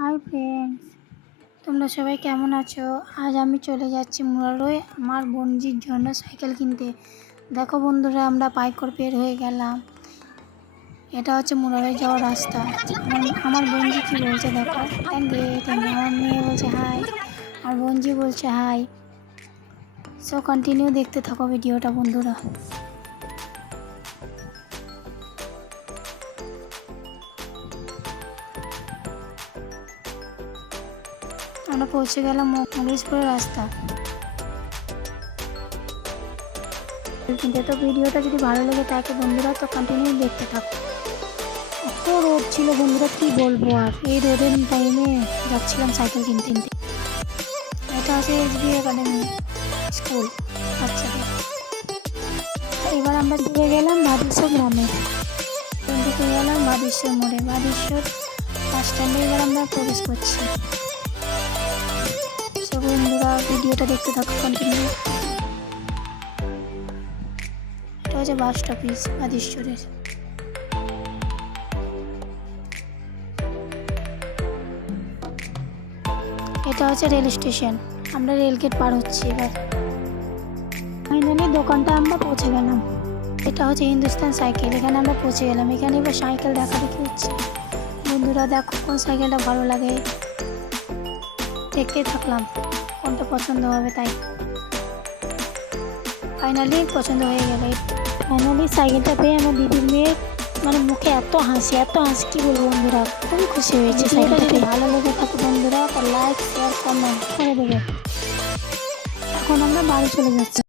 Hi friends, তোমরা সবাই কেমন আছো? আজ আমি চলে যাচ্ছি মুরারই আমার বোনজির জন্য সাইকেল কিনতে। দেখো বন্ধুরা, আমরা পাইকর পের হয়ে গেলাম। এটা হচ্ছে মুরারই যাওয়ার রাস্তা। আমার বোনজি কী বলছে দেখো। আমার মেয়ে বলছে হাই, আর বোনজি বলছে হাই। সো কন্টিনিউ দেখতে থাকো ভিডিওটা বন্ধুরা। আমরা পৌঁছে গেলাম মগেশপুরের রাস্তা। কিন্তু তো ভিডিওটা যদি ভালো লেগে থাকে বন্ধুরা তো কন্টিনিউ দেখতে থাকো। এত রোদ ছিল বন্ধুরা, কি বলবো আর। এই রোদের টাইমে যাচ্ছিলাম সাইকেল কিনতে কিনতে। এটা হচ্ছে SB একাডেমি স্কুল বাচ্চাদের। এবার আমরা চলে গেলাম ভাদেশ্বর গ্রামে। ঢুকে গেলাম ভাদেশ্বর মোড়ে। ভাদেশ্বর বাস স্ট্যান্ডে এবার আমরা প্রবেশ করছি। সব বন্ধুরা ভিডিওটা দেখতে থাকো কন্টিনিউ। এটা হচ্ছে বাস স্টপেজ ভাদেশ্বরের। এটা হচ্ছে রেল স্টেশন। আমরা রেল গেট পার হচ্ছি এবার। ফাইনালি দোকানটা আমরা পৌঁছে গেলাম। এটা হচ্ছে হিন্দুস্তান সাইকেল। এখানে আমরা পৌঁছে গেলাম। এখানে এবার সাইকেল দেখাদেখি হচ্ছে। বন্ধুরা দেখো কোন সাইকেলটা ভালো লাগে, দেখতে থাকলাম কোনটা পছন্দ হবে। তাই ফাইনালি পছন্দ হয়ে গেল। ফাইনালি সাইকেলটা পেয়ে আমার দিদির মেয়ে মুখে এত হাসি কি বলবো বন্ধুরা, খুবই খুশি হয়েছে। সাইকেলটা যদি ভালো লেগে থাকে বন্ধুরা তো লাইক শেয়ার কমেন্ট করে দেবে। এখন আমরা বাড়ি চলে যাচ্ছি।